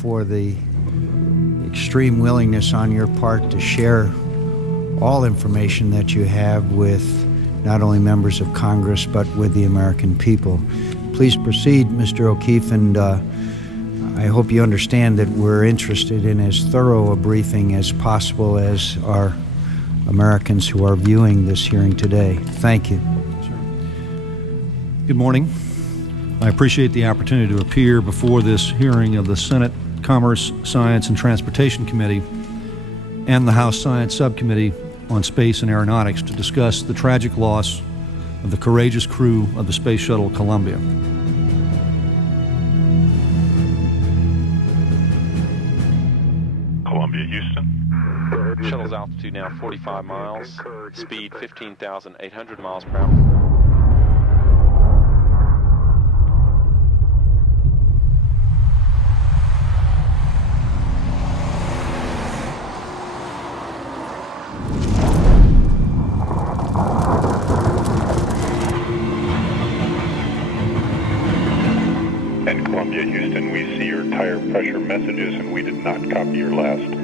for the extreme willingness on your part to share all information that you have with not only members of Congress, but with the American people. Please proceed, Mr. O'Keefe, and I hope you understand that we're interested in as thorough a briefing as possible as are Americans who are viewing this hearing today. Thank you. Sure. Good morning. I appreciate the opportunity to appear before this hearing of the Senate Commerce, Science, and Transportation Committee and the House Science Subcommittee on Space and Aeronautics to discuss the tragic loss of the courageous crew of the Space Shuttle Columbia. Columbia, Houston. Shuttle's altitude now 45 miles, speed 15,800 miles per hour. And Columbia, Houston, we see your tire pressure messages and we did not copy your last.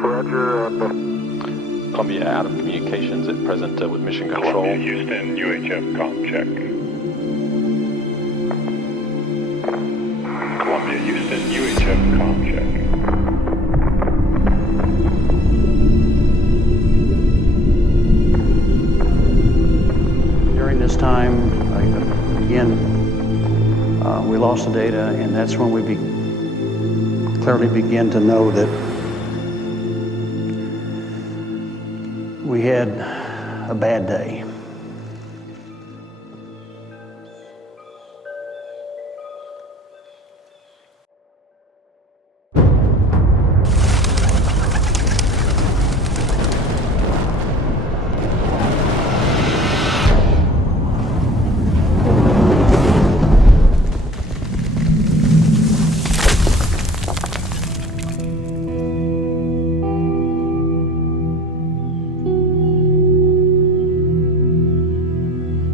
Roger. Columbia out of communications at present with Mission Control. Columbia, Houston, UHF comm check. Columbia, Houston, UHF comm check. During this time, again, we lost the data, and that's when we clearly begin to know that we had a bad day.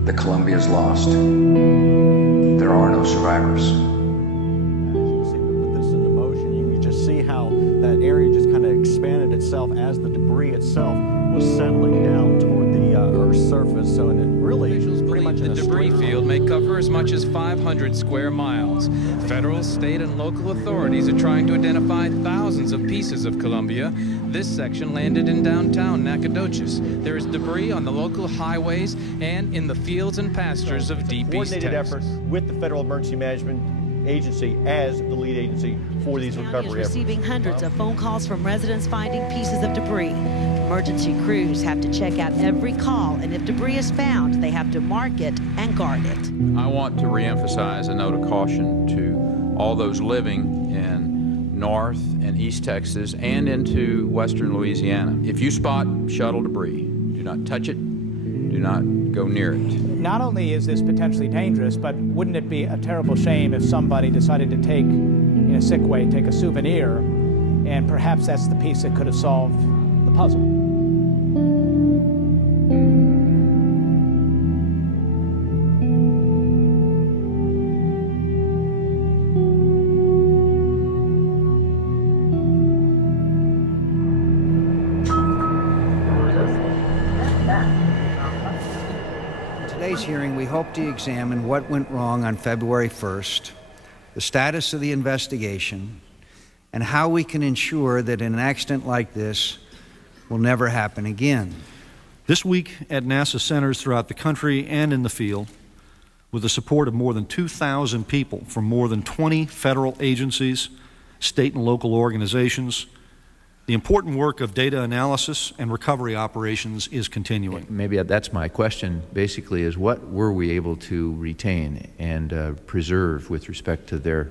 The Columbia is lost. There are no survivors. As you see, we put this into motion, you can just see how that area just kind of expanded itself as the debris itself was settling down toward the Earth's surface. So, and it really pretty much the debris field may cover as much as 500 square miles. Federal, state, and local authorities are trying to identify thousands of pieces of Columbia. This section landed in downtown Nacogdoches. There is debris on the local highways and in the fields and pastures of deep East Texas. Coordinated effort with the Federal Emergency Management Agency as the lead agency for these recovery efforts. Receiving hundreds of phone calls from residents finding pieces of debris. Emergency crews have to check out every call, and if debris is found, they have to mark it and guard it. I want to reemphasize a note of caution to all those living in North and East Texas and into western Louisiana. If you spot shuttle debris, do not touch it, do not go near it. Not only is this potentially dangerous, but wouldn't it be a terrible shame if somebody decided to take, in a sick way, take a souvenir, and perhaps that's the piece that could have solved the puzzle. Today's hearing, we hope to examine what went wrong on February 1st, the status of the investigation, and how we can ensure that an accident like this will never happen again. This week at NASA centers throughout the country and in the field, with the support of more than 2,000 people from more than 20 federal agencies, state and local organizations, the important work of data analysis and recovery operations is continuing. Maybe that's my question, basically, is what were we able to retain and preserve with respect to their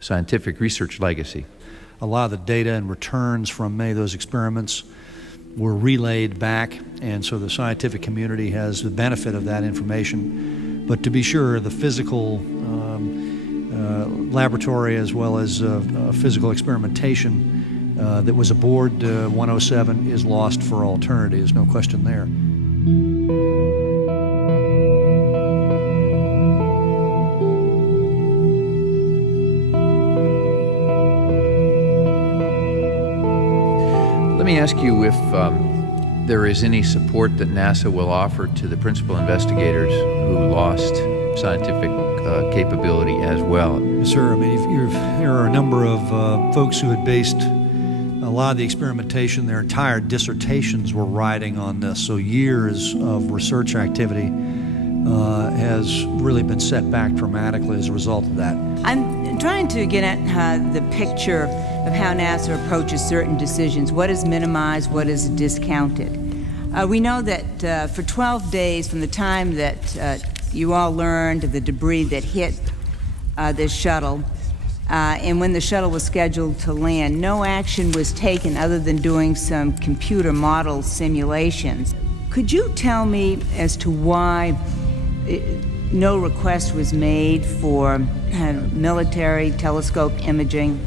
scientific research legacy? A lot of the data and returns from many of those experiments were relayed back, and so the scientific community has the benefit of that information. But to be sure, the physical laboratory as well as physical experimentation that was aboard 107 is lost for all eternity. There's no question there. Let me ask you if there is any support that NASA will offer to the principal investigators who lost scientific capability as well. Yes, sir. I mean, there are a number of folks who had based a lot of the experimentation, their entire dissertations were riding on this. So years of research activity has really been set back dramatically as a result of that. I'm trying to get at the picture of how NASA approaches certain decisions. What is minimized, what is discounted? We know that for 12 days from the time that you all learned of the debris that hit this shuttle, and when the shuttle was scheduled to land, no action was taken other than doing some computer model simulations. Could you tell me as to why no request was made for military telescope imaging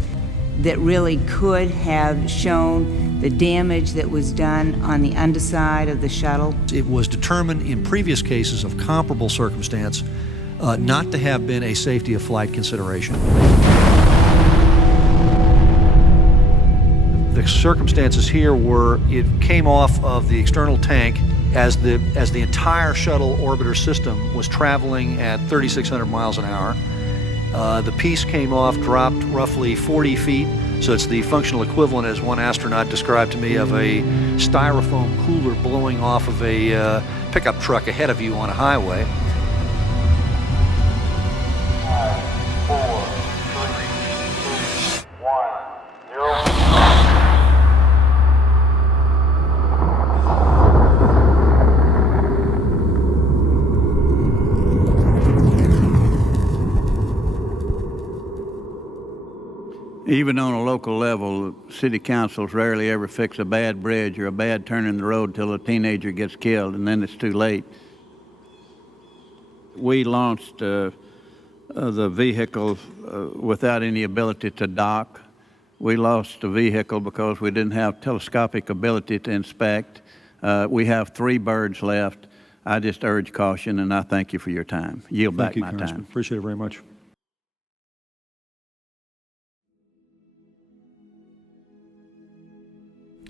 that really could have shown the damage that was done on the underside of the shuttle? It was determined in previous cases of comparable circumstance not to have been a safety of flight consideration. The circumstances here were it came off of the external tank as the entire shuttle orbiter system was traveling at 3,600 miles an hour. The piece came off, dropped roughly 40 feet, so it's the functional equivalent, as one astronaut described to me, of a styrofoam cooler blowing off of a pickup truck ahead of you on a highway. 5, 4, 3, 2, 1, 0. Even on a local level, city councils rarely ever fix a bad bridge or a bad turn in the road till a teenager gets killed, and then it's too late. We launched the vehicle without any ability to dock. We lost the vehicle because we didn't have telescopic ability to inspect. We have 3 birds left. I just urge caution, and I thank you for your time. Yield back my time. Appreciate it very much.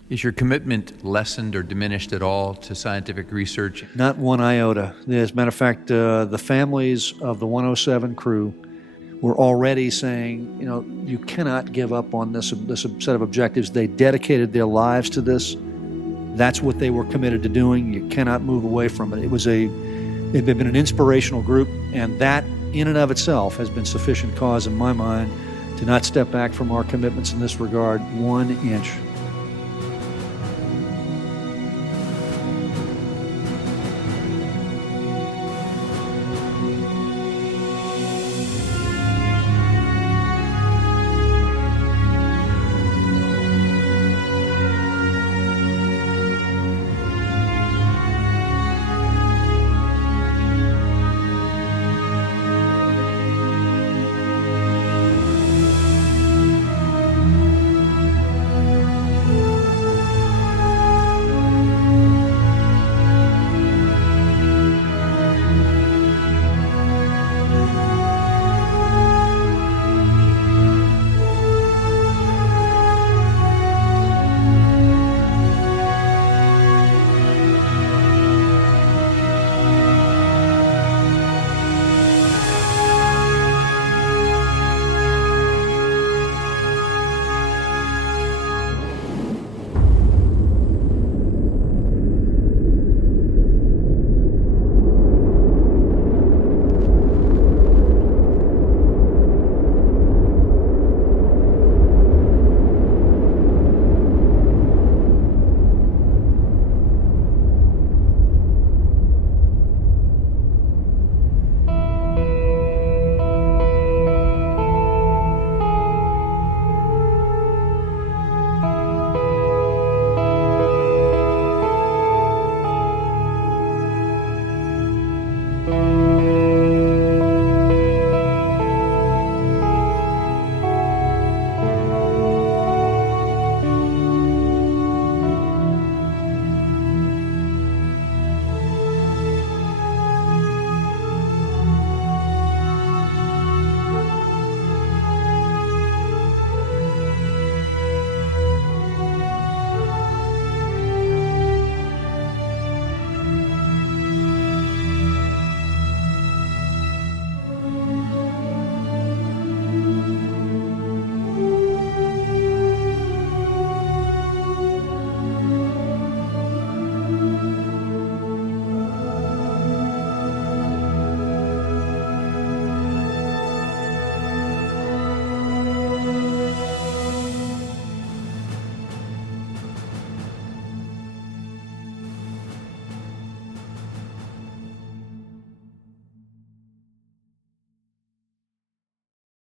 Is your commitment lessened or diminished at all to scientific research? Not one iota. As a matter of fact, the families of the 107 crew were already saying, you cannot give up on this set of objectives. They dedicated their lives to this. That's what they were committed to doing. You cannot move away from it. It had been an inspirational group, and that in and of itself has been sufficient cause in my mind to not step back from our commitments in this regard 1 inch.